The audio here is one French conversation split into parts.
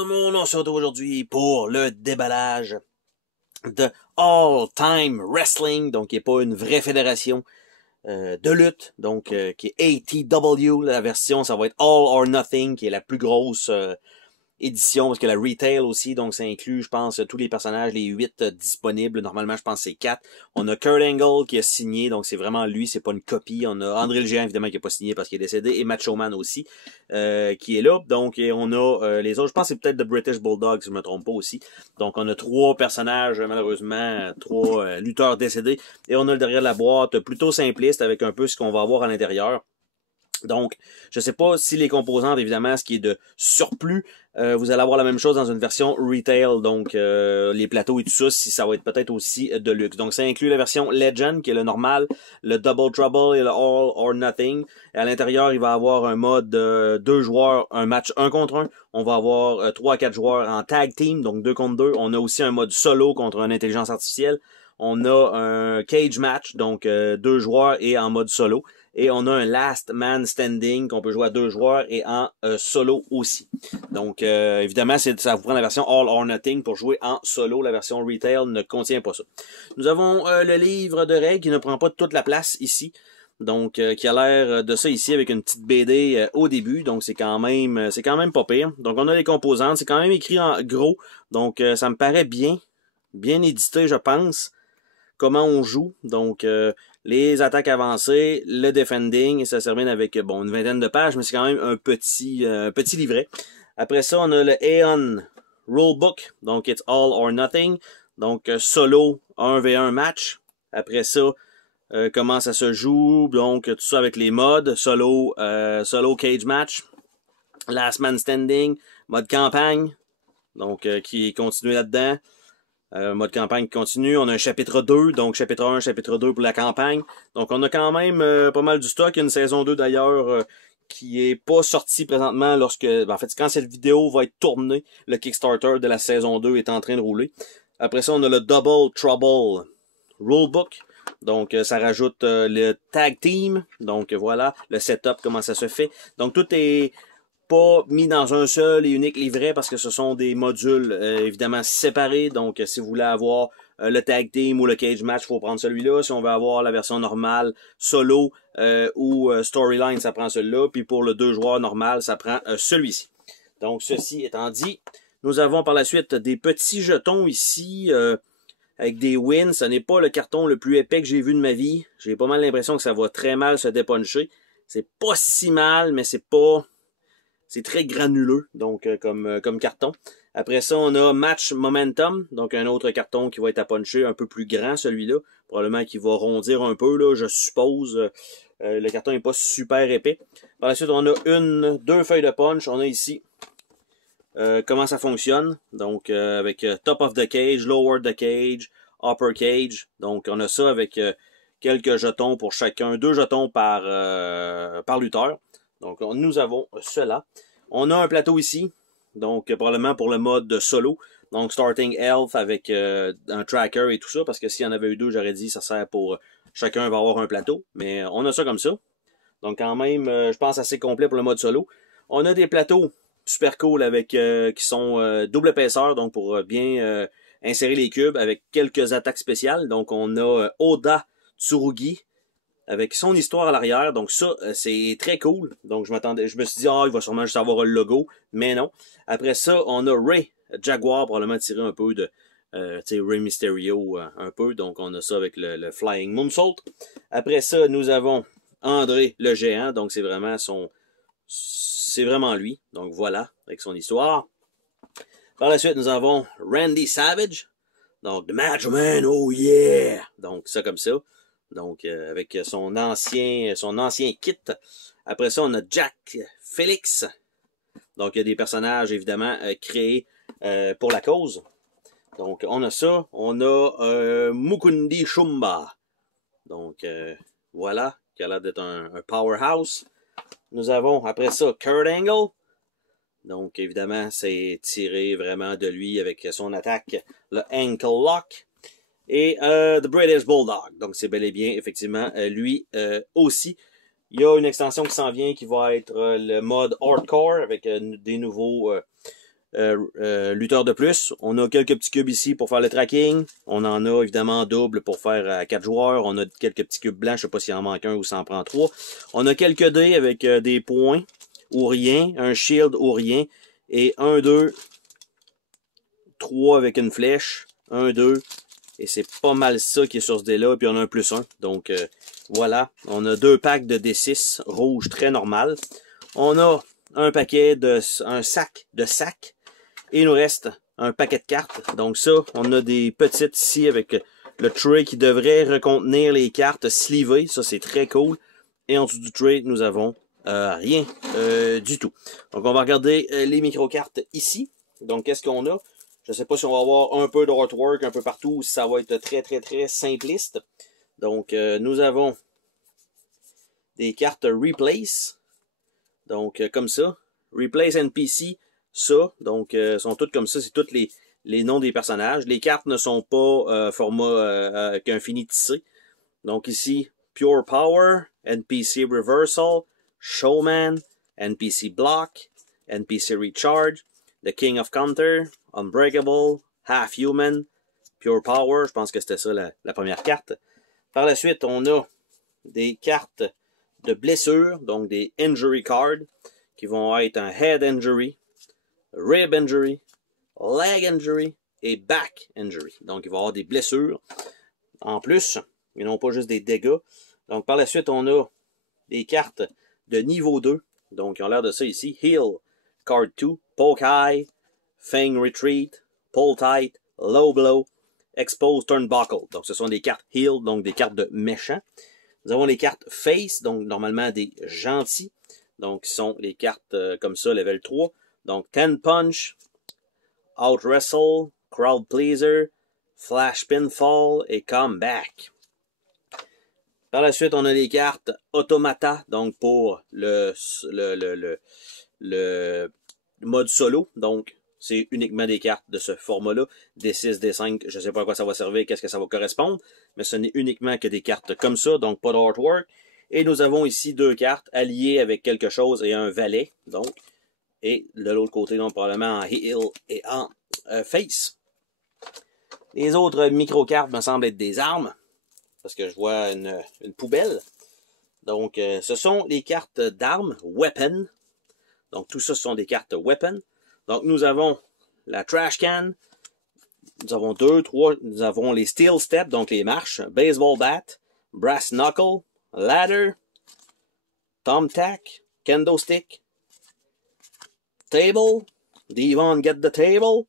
tout le monde, on se retrouve aujourd'hui pour le déballage de All Time Wrestling, donc qui n'est pas une vraie fédération de lutte, donc qui est ATW, la version, ça va être All or Nothing, qui est la plus grosse édition, parce que la retail aussi, donc ça inclut, je pense, tous les personnages, les 8 disponibles. Normalement, je pense que c'est 4. On a Kurt Angle qui a signé, donc c'est vraiment lui, c'est pas une copie. On a André le Géant, évidemment, qui a pas signé parce qu'il est décédé, et Macho Man aussi, qui est là. Donc, et on a les autres, je pense que c'est peut-être The British Bulldog, si je me trompe pas aussi. Donc, on a 3 personnages, malheureusement, 3 lutteurs décédés. Et on a le derrière de la boîte plutôt simpliste, avec un peu ce qu'on va avoir à l'intérieur. Donc, je sais pas si les composantes, évidemment, ce qui est de surplus, vous allez avoir la même chose dans une version retail, donc les plateaux et tout ça, si ça va être peut-être aussi de luxe. Donc, ça inclut la version Legend, qui est le normal, le Double Trouble et le All or Nothing. Et à l'intérieur, il va avoir un mode 2 joueurs, un match 1 contre 1. On va avoir 3 à 4 joueurs en tag team, donc 2 contre 2. On a aussi un mode solo contre une intelligence artificielle. On a un cage match, donc 2 joueurs et en mode solo. Et on a un Last Man Standing qu'on peut jouer à 2 joueurs et en solo aussi. Donc, évidemment, ça vous prend la version All or Nothing pour jouer en solo. La version Retail ne contient pas ça. Nous avons le livre de règles qui ne prend pas toute la place ici. Donc, qui a l'air de ça ici avec une petite BD au début. Donc, c'est quand même pas pire. Donc, on a les composantes. C'est quand même écrit en gros. Donc, ça me paraît bien édité, je pense. Comment on joue. Donc, les attaques avancées, le defending, et ça se termine avec bon une vingtaine de pages, mais c'est quand même un petit livret. Après ça, on a le Aeon Rulebook, donc it's all or nothing. Donc, solo 1v1 match. Après ça, comment ça se joue, donc tout ça avec les modes, solo cage match, last man standing, mode campagne, donc qui est continué là-dedans. Mode campagne continue. On a un chapitre 2, donc chapitre 1, chapitre 2 pour la campagne. Donc on a quand même pas mal du stock. Il y a une saison 2 d'ailleurs qui est pas sortie présentement lorsque... en fait, quand cette vidéo va être tournée, le Kickstarter de la saison 2 est en train de rouler. Après ça, on a le Double Trouble Rulebook. Donc ça rajoute le Tag Team. Donc voilà, le setup, comment ça se fait. Donc tout est pas mis dans un seul et unique livret parce que ce sont des modules évidemment séparés. Donc si vous voulez avoir le tag team ou le cage match, il faut prendre celui-là. Si on veut avoir la version normale solo ou storyline, ça prend celui-là. Puis pour le 2 joueurs normal, ça prend celui-ci. Donc ceci étant dit, nous avons par la suite des petits jetons ici avec des wins. Ce n'est pas le carton le plus épais que j'ai vu de ma vie. J'ai pas mal l'impression que ça va très mal se dépuncher. C'est pas si mal, mais c'est très granuleux, donc comme carton. Après ça, on a Match Momentum, donc un autre carton qui va être à puncher, un peu plus grand celui-là. Probablement qu'il va rondir un peu, là, je suppose. Le carton n'est pas super épais. Par la suite, on a 2 feuilles de punch. On a ici comment ça fonctionne. Donc avec Top of the Cage, Lower the Cage, Upper Cage. Donc on a ça avec quelques jetons pour chacun. 2 jetons par lutteur. Donc, nous avons cela. On a un plateau ici, donc probablement pour le mode solo. Donc, Starting Health avec un tracker et tout ça, parce que s'il y en avait eu 2, j'aurais dit ça sert pour... chacun va avoir un plateau, mais on a ça comme ça. Donc, quand même, je pense assez complet pour le mode solo. On a des plateaux super cool avec qui sont double épaisseur, donc pour bien insérer les cubes avec quelques attaques spéciales. Donc, on a Oda Tsurugi, avec son histoire à l'arrière. Donc ça, c'est très cool. Donc je me suis dit, il va sûrement juste avoir le logo, mais non. Après ça, on a Ray Jaguar, probablement tiré un peu de Ray Mysterio un peu. Donc on a ça avec le Flying Moonsault. Après ça, nous avons André le Géant. Donc c'est vraiment lui. Donc voilà, avec son histoire. Par la suite, nous avons Randy Savage. Donc The Macho Man, oh yeah! Donc ça comme ça. Donc, avec son ancien kit. Après ça, on a Jack Felix. Donc, il y a des personnages, évidemment, créés pour la cause. Donc, on a ça. On a Mukundi Shumba. Donc, voilà, qui a l'air d'être un powerhouse. Nous avons, après ça, Kurt Angle. Donc, évidemment, c'est tiré vraiment de lui avec son attaque, le Ankle Lock. Et The British Bulldog. Donc, c'est bel et bien, effectivement, lui aussi. Il y a une extension qui s'en vient qui va être le mode Hardcore avec des nouveaux lutteurs de plus. On a quelques petits cubes ici pour faire le tracking. On en a évidemment double pour faire 4 joueurs. On a quelques petits cubes blancs, je sais pas s'il en manque un ou s'en prend 3. On a quelques dés avec des points ou rien, un shield ou rien, et 1, 2, 3 avec une flèche, 1, 2, et c'est pas mal ça qui est sur ce dé-là, puis on a un plus 1. Donc voilà, on a 2 packs de D6 rouge très normal. On a un sac de sacs. Et il nous reste un paquet de cartes. Donc ça, on a des petites ici avec le tray qui devrait recontenir les cartes slivées. Ça, c'est très cool. Et en dessous du tray, nous avons rien du tout. Donc on va regarder les micro-cartes ici. Donc qu'est-ce qu'on a? Je ne sais pas si on va avoir un peu d'artwork un peu partout ou si ça va être très très très simpliste. Donc nous avons des cartes Replace. Donc comme ça. Replace NPC. Ça, donc, sont toutes comme ça, c'est tous les noms des personnages. Les cartes ne sont pas format qu'infini tissé. Donc ici, Pure Power, NPC Reversal, Showman, NPC Block, NPC Recharge, The King of Counter, Unbreakable, Half Human, Pure Power, je pense que c'était ça la première carte. Par la suite, on a des cartes de blessure, donc des Injury Cards, qui vont être un Head Injury, Rib Injury, Leg Injury et Back Injury. Donc, il va y avoir des blessures en plus, et non pas juste des dégâts. Donc, par la suite, on a des cartes de niveau 2. Donc, ils ont l'air de ça ici. Heal, Card 2, Poke High, Fang Retreat, Pull Tight, Low Blow, Expose Turnbuckle. Donc, ce sont des cartes Heal, donc des cartes de méchants. Nous avons les cartes Face, donc normalement des gentils. Donc, ce sont les cartes comme ça, level 3. Donc, 10 Punch, Out Wrestle, Crowd Pleaser, Flash Pinfall et Comeback. Par la suite, on a les cartes Automata, donc pour le mode solo. Donc, c'est uniquement des cartes de ce format-là. D6, D5, je ne sais pas à quoi ça va servir, qu'est-ce que ça va correspondre, mais ce n'est uniquement que des cartes comme ça, donc pas d'artwork. Et nous avons ici 2 cartes alliées avec quelque chose et un valet, donc. Et de l'autre côté, donc, probablement en Heal et en Face. Les autres micro-cartes me semblent être des armes. Parce que je vois une poubelle. Donc, ce sont les cartes d'armes, Weapon. Donc, tout ça, ce sont des cartes Weapon. Donc, nous avons la Trash Can. Nous avons 2, 3. Nous avons les Steel Step, donc les marches. Baseball Bat, Brass Knuckle, Ladder, Thumbtack, Kendo Stick, Table, Devon Get the Table,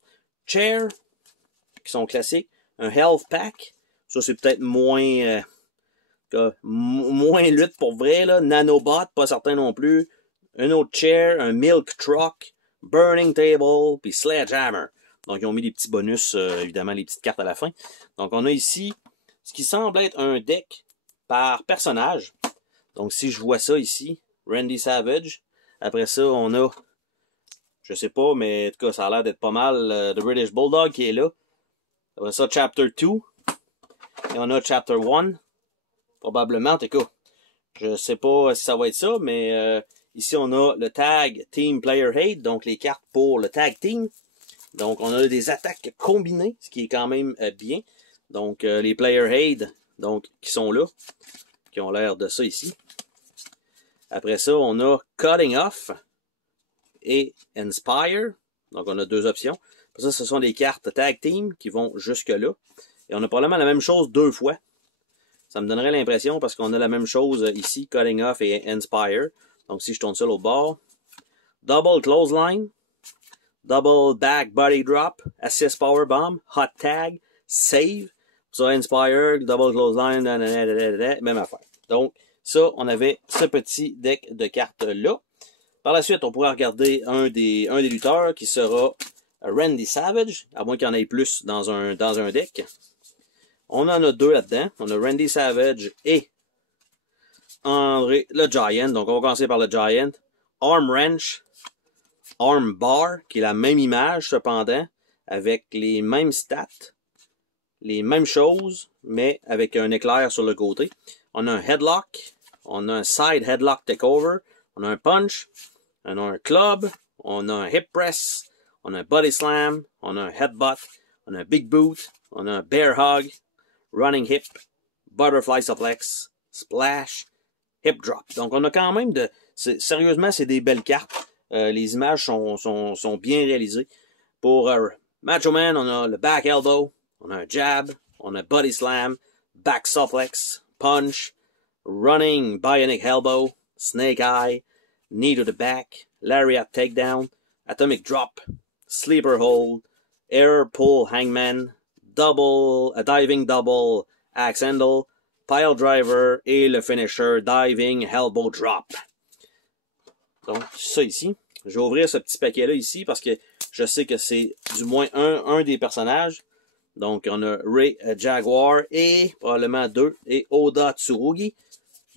Chair, qui sont classiques, un Health Pack, ça c'est peut-être moins lutte pour vrai, là, Nanobot, pas certain non plus, un autre Chair, un Milk Truck, Burning Table, puis Sledgehammer. Donc ils ont mis des petits bonus, évidemment les petites cartes à la fin. Donc on a ici ce qui semble être un deck par personnage. Donc si je vois ça ici, Randy Savage, après ça on a je sais pas, mais en tout cas, ça a l'air d'être pas mal. The British Bulldog qui est là. Après ça, Chapter 2. Et on a Chapter 1. Probablement, en tout cas. Je sais pas si ça va être ça, mais ici, on a le tag Team Player Hate, donc les cartes pour le tag team. Donc, on a des attaques combinées, ce qui est quand même bien. Donc, les Player Hate, donc, qui sont là, qui ont l'air de ça ici. Après ça, on a Cutting Off et Inspire. Donc, on a 2 options. Pour ça, ce sont des cartes Tag Team qui vont jusque-là. Et on a probablement la même chose 2 fois. Ça me donnerait l'impression parce qu'on a la même chose ici, Cutting Off et Inspire. Donc, si je tourne ça l'autre bord. Double Clothesline. Double Back Body Drop. Assist Power Bomb. Hot Tag. Save. Ça, Inspire. Double Clothesline. Même affaire. Donc, ça, on avait ce petit deck de cartes-là. Par la suite, on pourrait regarder un des lutteurs qui sera Randy Savage, à moins qu'il y en ait plus dans un deck. On en a 2 là-dedans. On a Randy Savage et André le Giant. Donc, on va commencer par le Giant. Arm Wrench, Arm Bar, qui est la même image cependant, avec les mêmes stats, les mêmes choses, mais avec un éclair sur le côté. On a un Headlock, on a un Side Headlock Takeover, on a un Punch, on a un Club, on a un Hip Press, on a un body slam, on a un headbutt, on a un big boot, on a un bear hug, running hip, butterfly suplex, splash, hip drop. Donc on a quand même sérieusement, c'est des belles cartes. Les images sont bien réalisées. Pour Macho Man, on a le back elbow, on a un jab, on a body slam, back suplex, punch, running bionic elbow, snake eye, knee to the back, lariat takedown, atomic drop, sleeper hold, air pull hangman, diving double axe handle, pile driver et le finisher diving elbow drop. Donc ça ici, je vais ouvrir ce petit paquet là ici parce que je sais que c'est du moins un des personnages. Donc on a Ray Jaguar et probablement 2 et Oda Tsurugi.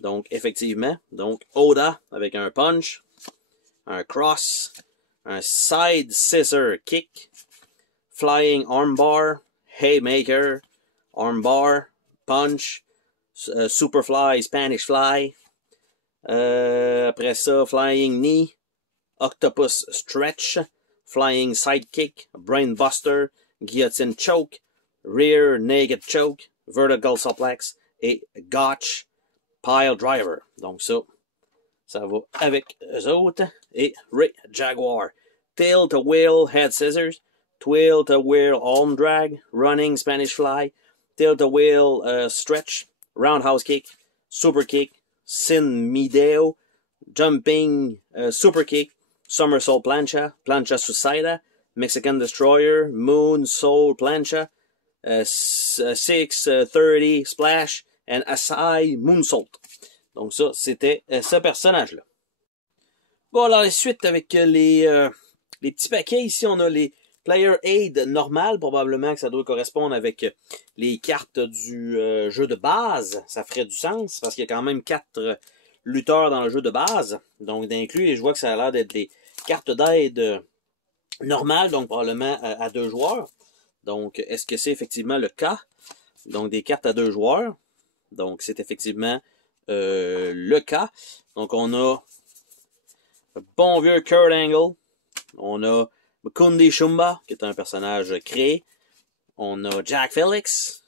Donc effectivement, donc Oda avec un punch, un cross, un side scissor kick, flying armbar, haymaker, armbar, punch, superfly, Spanish fly. Après ça, flying knee, octopus stretch, flying sidekick, brainbuster, guillotine choke, rear naked choke, vertical suplex et gotch pile driver. Donc ça va avec eux autres. Et Ray Jaguar, tail to wheel head scissors, tail to wheel arm drag, running Spanish fly, tail to wheel stretch, roundhouse kick, super kick, sin mideo, jumping super kick, somersault plancha, plancha suicida, Mexican destroyer, moon soul plancha, 630 splash, and Asai moonsault. Donc ça, c'était ce personnage-là. Bon, alors, la suite avec les petits paquets. Ici, on a les Player Aid normales. Probablement que ça doit correspondre avec les cartes du jeu de base. Ça ferait du sens, parce qu'il y a quand même 4 lutteurs dans le jeu de base. Donc, d'inclus, et je vois que ça a l'air d'être des cartes d'aide normales, donc probablement à 2 joueurs. Donc, est-ce que c'est effectivement le cas? Donc, des cartes à 2 joueurs. Donc, c'est effectivement le cas. Donc, on a le bon vieux Kurt Angle. On a Mukundi Shumba, qui est un personnage créé. On a Jack Felix.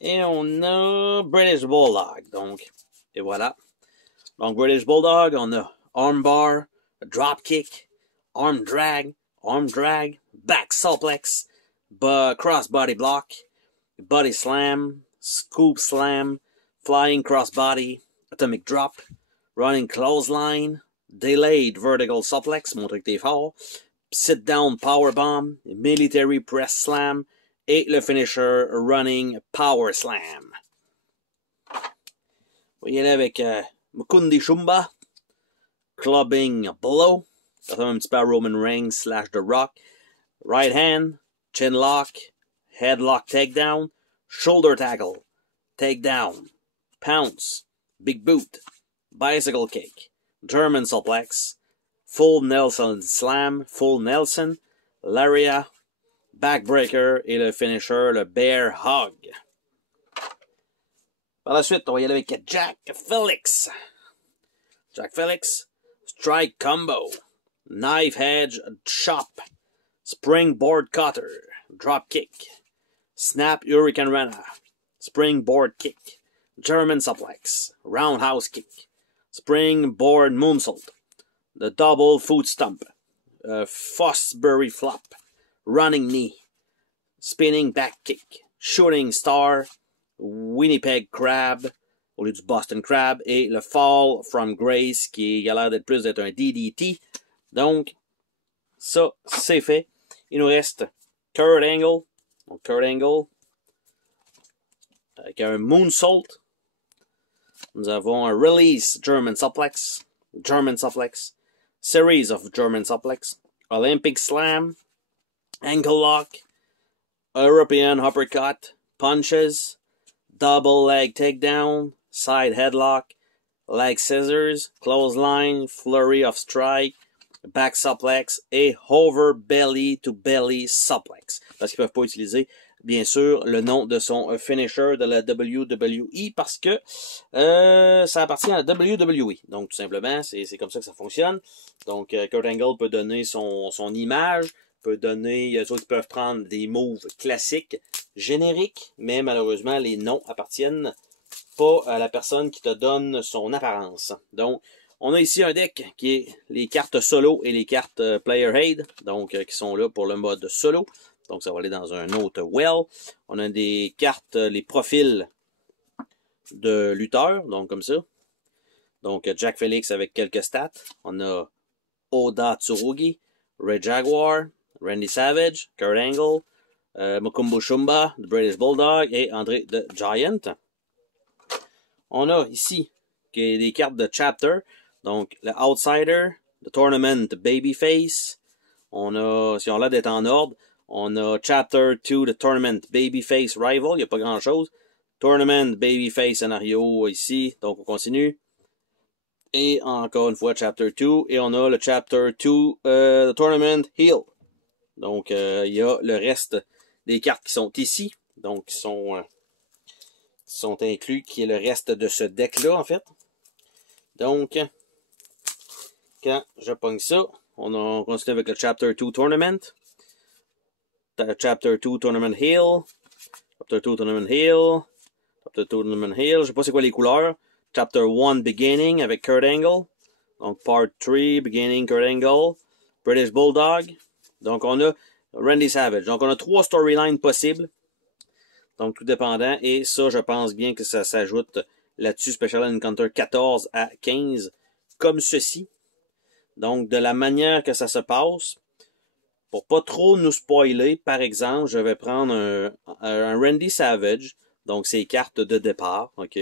Et on a British Bulldog. Donc, et voilà. Donc, British Bulldog, on a armbar, dropkick, arm drag, back suplex, crossbody block, body slam, scoop slam, flying crossbody, atomic drop, running clothesline, delayed vertical suplex, montre que t'es fort, sit down powerbomb, military press slam, et le finisher running power slam. On va y aller avec Mukundi Shumba, clubbing blow, ça fait un petit peu à Roman Reigns / The Rock, right hand, chin lock, headlock takedown, shoulder tackle, takedown, pounce, big boot, bicycle kick, German suplex, full Nelson slam, full Nelson, lariat, backbreaker et le finisher, le bear hug. Par la suite, on va y aller avec Jack Felix. Jack Felix, strike combo, knife edge chop, springboard cutter, drop kick, snap hurricane rana, springboard kick, German suplex, roundhouse kick, springboard moonsault, the double foot stomp, Fosbury flop, running knee, spinning back kick, shooting star, Winnipeg crab, au lieu du Boston crab, et le fall from grace, qui a l'air d'être plus d'être un DDT. Donc, ça, c'est fait. Il nous reste Kurt Angle. Donc, Kurt Angle, avec un moonsault. Nous avons un release German suplex, series of German suplex, Olympic slam, ankle lock, European uppercut, punches, double leg takedown, side headlock, leg scissors, clothesline, flurry of strike, back suplex et over belly to belly suplex. Parce qu'ils ne peuvent pas utiliser, bien sûr, le nom de son finisher de la WWE parce que ça appartient à la WWE. Donc, tout simplement, c'est comme ça que ça fonctionne. Donc, Kurt Angle peut donner son image, peut donner, il y a d'autres qui peuvent prendre des moves classiques, génériques, mais malheureusement, les noms appartiennent pas à la personne qui te donne son apparence. Donc, on a ici un deck qui est les cartes solo et les cartes player aid, donc qui sont là pour le mode solo. Donc, ça va aller dans un autre well. On a des cartes, les profils de lutteurs, donc comme ça. Donc, Jack Felix avec quelques stats. On a Oda Tsurugi, Ray Jaguar, Randy Savage, Kurt Angle, Mukumbo Shumba, The British Bulldog et André the Giant. On a ici des cartes de Chapter. Donc, le Outsider, le Tournament Babyface. On a, si on l'a d'être en ordre, on a Chapter 2, the Tournament Babyface Rival. Il n'y a pas grand-chose. Tournament Babyface Scenario ici. Donc, on continue. Et encore une fois, Chapter 2. Et on a le Chapter 2, the Tournament Heel. Donc, il y a le reste des cartes qui sont ici. Donc, qui sont inclus, qui est le reste de ce deck-là, en fait. Donc, quand je pogne ça, on continue avec le Chapter 2 Tournament. Chapter 2 Tournament Heel. Chapter 2 Tournament Heel. Chapter 2 Tournament Heel. Je sais pas c'est quoi les couleurs. Chapter 1 Beginning avec Kurt Angle. Donc, Part 3 Beginning Kurt Angle. British Bulldog. Donc, on a Randy Savage. Donc, on a 3 storylines possibles. Donc, tout dépendant. Et ça, je pense bien que ça s'ajoute là-dessus. Special Encounter 14 à 15. Comme ceci. Donc, de la manière que ça se passe, pour pas trop nous spoiler, par exemple, je vais prendre un Randy Savage, donc ses cartes de départ, ok,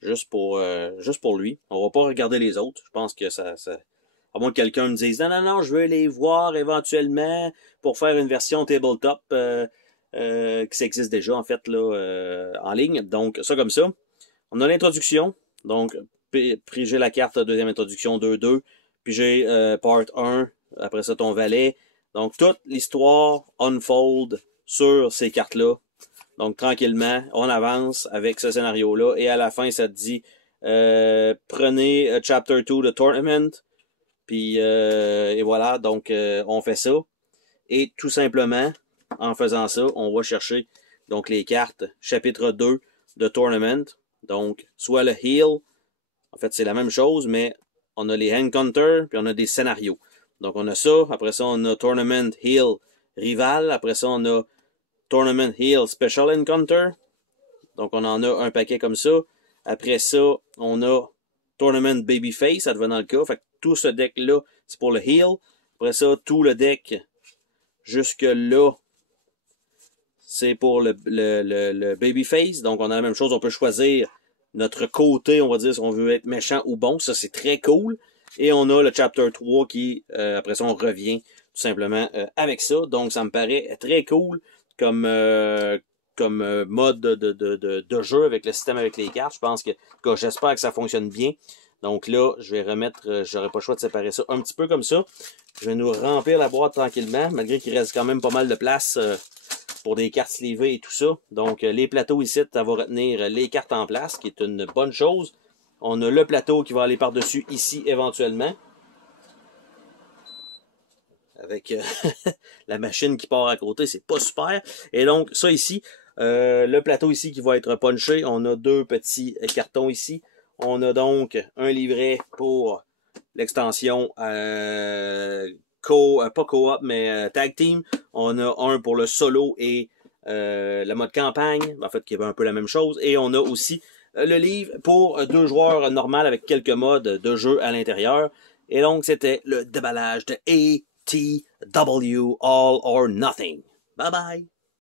juste pour lui. On va pas regarder les autres. Je pense que ça à moins que quelqu'un me dise non, je veux les voir éventuellement pour faire une version tabletop qui existe déjà en fait là en ligne. Donc ça comme ça. On a l'introduction, donc puis j'ai la carte deuxième introduction 2-2. Puis j'ai part 1, après ça ton valet. Donc toute l'histoire unfold sur ces cartes-là. Donc tranquillement, on avance avec ce scénario-là. Et à la fin, ça te dit prenez Chapter 2 de Tournament. Puis et voilà, donc on fait ça. Et tout simplement, en faisant ça, on va chercher donc les cartes chapitre 2 de Tournament. Donc, soit le Heal. En fait, c'est la même chose, mais on a les Encounter, puis on a des scénarios. Donc, on a ça. Après ça, on a Tournament Heal Rival. Après ça, on a Tournament Heal Special Encounter. Donc, on en a un paquet comme ça. Après ça, on a Tournament Babyface, advenant le cas. Fait que tout ce deck-là, c'est pour le Heal. Après ça, tout le deck jusque-là, c'est pour le Babyface. Donc, on a la même chose. On peut choisir notre côté, on va dire, si on veut être méchant ou bon. Ça, c'est très cool. Et on a le Chapter 3 qui, après ça, on revient tout simplement avec ça. Donc, ça me paraît très cool comme mode de jeu avec le système avec les cartes. Je pense que j'espère que ça fonctionne bien. Donc là, je vais remettre, j'aurais pas le choix de séparer ça un petit peu comme ça. Je vais nous remplir la boîte tranquillement, malgré qu'il reste quand même pas mal de place pour des cartes slivées et tout ça. Donc, les plateaux ici, ça va retenir les cartes en place, qui est une bonne chose. On a le plateau qui va aller par-dessus ici éventuellement. Avec la machine qui part à côté, c'est pas super. Et donc, ça ici, le plateau ici qui va être punché. On a 2 petits cartons ici. On a donc un livret pour l'extension pas co-op, mais tag team. On a un pour le solo et le mode campagne, en fait, qui est un peu la même chose. Et on a aussi le livre pour 2 joueurs normal avec quelques modes de jeu à l'intérieur. Et donc, c'était le déballage de ATW All or Nothing. Bye bye!